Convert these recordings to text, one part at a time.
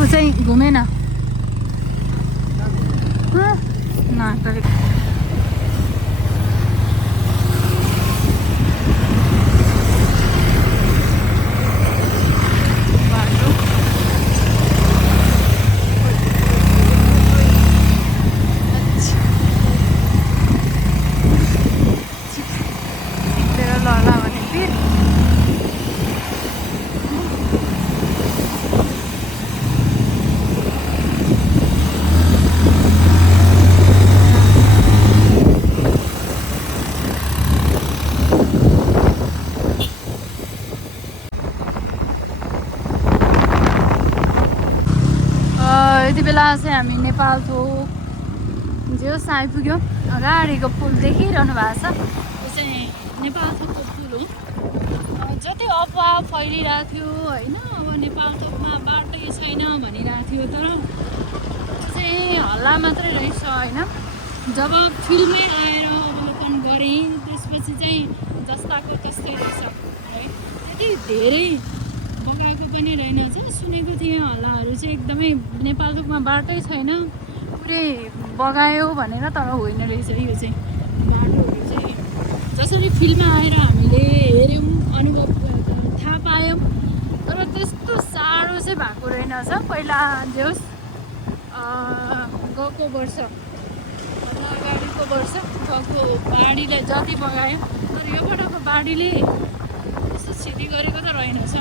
अब चाहिँ घुमेन यति बेला चाहिँ हामी नेपालथोक जेहोस् आइपुग्यो। अगाडिको पुल देखिरहनु भएको छ, यो चाहिँ नेपालथोकको पुल हो। जति अफवाह फैलिरहेको थियो होइन, अब नेपालथोकमा बाटै छैन भनिरहेको थियो, तर त्यो चाहिँ हल्ला मात्रै रहेछ होइन। जब फिल्डमै आएर अवलोकन गरेँ त्यसपछि चाहिँ जस्ताको तस्तै रहेछ है। त्यति धेरै बगाएको पनि रहेनछ। सुनेको थिएँ हल्लाहरू चाहिँ एकदमै नेपालथोकमा बाटै छैन पुरै बगायो भनेर, तर होइन रहेछ। यो चाहिँ बाटोहरू चाहिँ जसरी फिल्ममा आएर हामीले हेऱ्यौँ, अनुभव थाहा पायौँ, तर त्यस्तो साह्रो चाहिँ भएको रहेनछ। पहिला जे होस् गएको वर्ष अगाडिको वर्ष गएको बाढीले जति बगायो, तर यो पटकको बाढीले त्यस्तो क्षति गरेको त रहेनछ।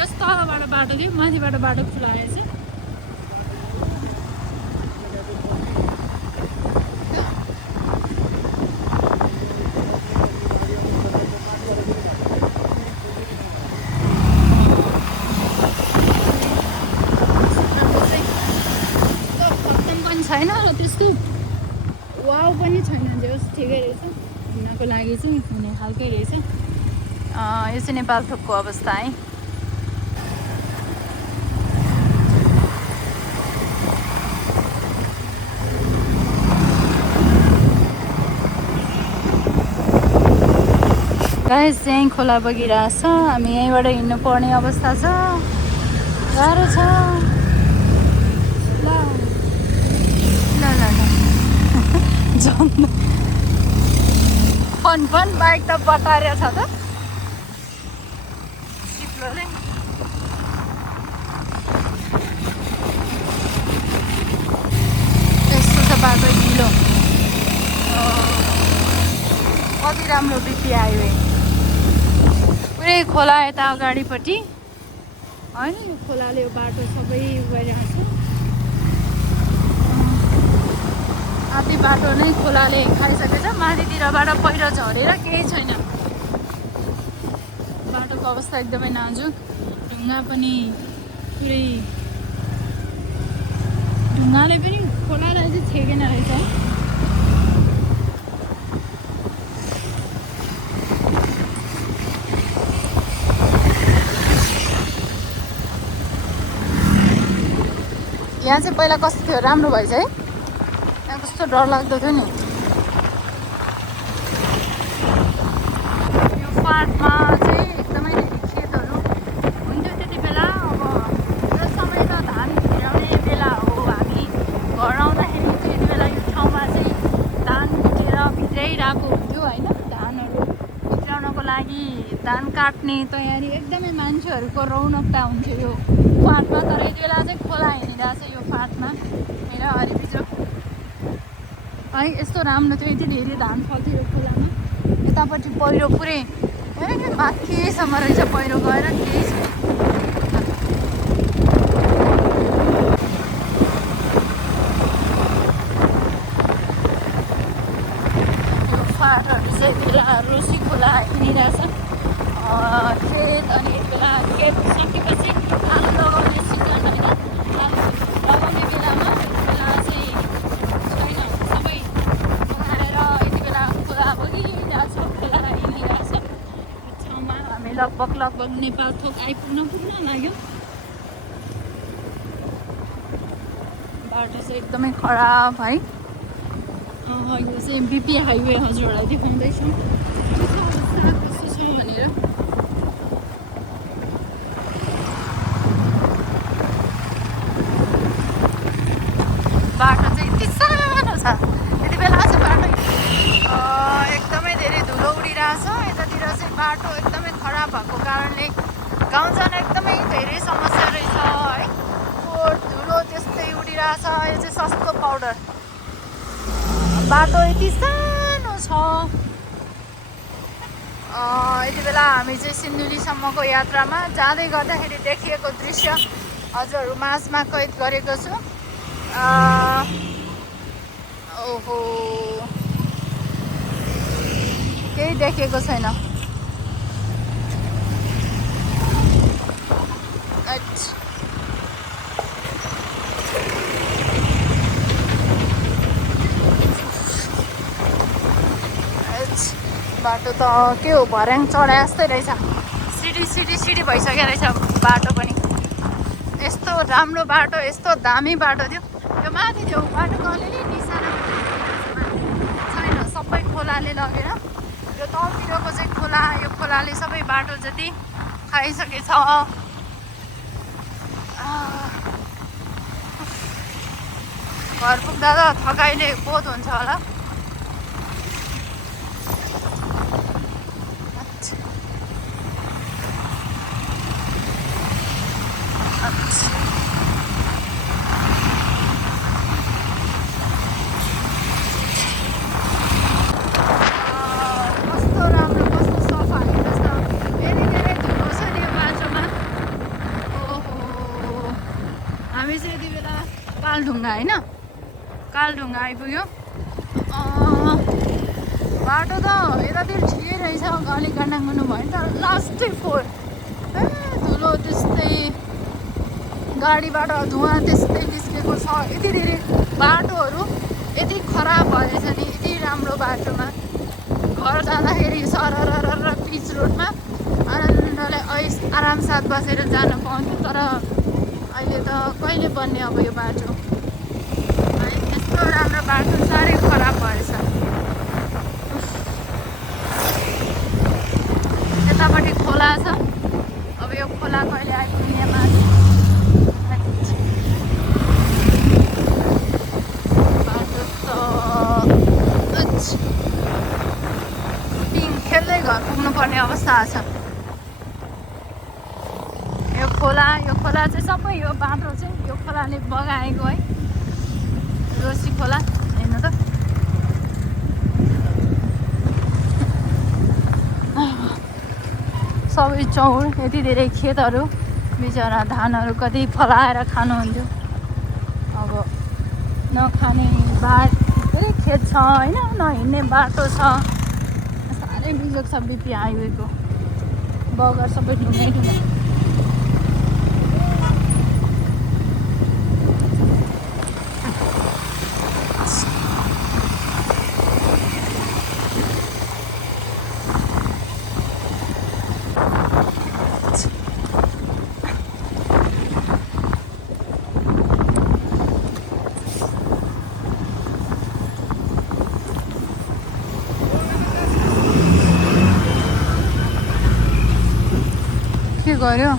यस तलबाट बाटो थियो, माथिबाट बाटो खुलाएछ। खत्तम पनि छैन र त्यस्तो वाउ पनि छैन, जे होस् ठिकै रहेछ। घुम्नको लागि चाहिँ हुने खालकै रहेछ। यो चाहिँ नेपालथोकको अवस्था है। गाइस चाहिँ खोला बगिरहेछ, हामी यहीँबाट हिँड्नु पर्ने अवस्था छ। गाह्रो छ। ल ल ल ल फन बाइक त बटारेको छ त सिप्लोले। यस्तो छ बाटो ढिलो। कति राम्रो बिपी हाइवे पुरै खोला यता अगाडिपट्टि होइन। यो खोलाले यो बाटो सबै गरिरहेको छ। आधी बाटो नै खोलाले खाइसकेछ। माथितिरबाट पहिरो झरेर केही छैन। बाटोको अवस्था एकदमै नाजुक। ढुङ्गा पनि पुरै ढुङ्गाले पनि खोलालाई चाहिँ छेकेन रहेछ। यहाँ चाहिँ पहिला कस्तो थियो, राम्रो भएछ है। यहाँ कस्तो डरलाग्दो थियो नि। यो फाँटमा चाहिँ एकदमै धेरै खेतहरू हुन्थ्यो त्यति बेला। अब यो समय त धान भित्राउने बेला हो। हामी घर आउँदाखेरि चाहिँ यति बेला यो ठाउँमा चाहिँ धान भिजेर भित्राइरहेको हुन्थ्यो होइन। धानहरू भित्राउनको लागि धान काट्ने तयारी एकदमै मान्छेहरूको रौनकता हुन्थ्यो यो फाँटमा। तर यति बेला चाहिँ खोला हिँडिरहेको छ यो फाँटमा मेरा हरिबिजो है। यस्तो राम्रो थियो, यति धेरै धान फल्थ्यो यो खोलामा। यतापट्टि पहिरो पुरै माथिसम्म रहेछ, पहिरो गएर केही छैन। यो फाँटहरू चाहिँ बेला रोसी खोला हिँडिरहेछ खेत। अनि यति बेला खेत सकेपछि आलु लगाउने सिजन होइन। आलु लगाउने बेलामा यति बेला चाहिँ छैन, सबै बनाएर यति बेला खोला बगिरहेछ, खोला हिँडिरहेछ। यो ठाउँमा हामी लगभग नेपालथोक पुग्न लाग्यो। बाटो चाहिँ एकदमै खराब है। यो चाहिँ बिपी हाइवे हजुरहरूलाई देखाउँदैछु कस्तो छ भनेर। बाटो एकदमै खराब भएको कारणले गाउँ जान एकदमै धेरै समस्या रहेछ है। फोहोर धुलो त्यस्तै उडिरहेछ। यो चाहिँ सस्तो पाउडर। बाटो यति सानो छ। यति बेला हामी चाहिँ सिन्धुलीसम्मको यात्रामा जाँदै गर्दाखेरि देखिएको दृश्य हजुरहरू माझमा कैद गरेको छु। ओहो केही देखेको छैन। बाटो त के हो भर्याङ चढाए जस्तै रहेछ। सिडी भइसकेको रहेछ बाटो पनि। यस्तो राम्रो बाटो यस्तो दामी बाटो थियो। यो माथि थियो बाटोको अलिअलि निसाना छैन, सबै खोलाले लगेर यो तलतिरको चाहिँ खोला। यो खोलाले सबै बाटो जति खाइसकेछ। घर पुग्दा त थकाइले बोध हुन्छ होला। कस्तो राम्रो कस्तो सफा हेर्नुहोस् न। यति धेरै धुलो छ नि यो बाटोमा। ओहो हामी चाहिँ यति बेला कालढुङ्गा होइन, कालढुङ्गा आइपुग्यो। बाटो त यतातिर ठिकै रहेछ। कालीकाण्डाङ हुनु भयो नि त लास्टै फोहोर धुलो त्यस्तै गाडीबाट धुवा त्यस्तै निस्केको छ। यति धेरै बाटोहरू यति खराब भएछ नि। यति राम्रो बाटोमा घर जाँदाखेरि सरर पिच रोडमा आनन्दले आराम साथ बसेर जान पाउँथ्यो। तर अहिले त कहिले बन्ने अब यो बाटो है। यस्तो राम्रो बाटो साह्रै खराब भएछ। यतापट्टि खोला छ। अब यो खोला कहिले आइपुग्ने माथि। बाटो त पिङ खेल्दै घर पुग्नुपर्ने अवस्था छ। यो खोला चाहिँ सबै यो बाटो चाहिँ यो खोलाले बगाएको है। रोसी खोला हेर्नु त। सबै चौर यति धेरै खेतहरू बिचरा धानहरू कति फलाएर खानुहुन्थ्यो। अब नखाने धेरै खेत छ होइन, नहिँड्ने बाटो छ। साह्रै बिजोग छ बिपी हाइवेको। बगर सबै ढुङ्गै के गर्यो।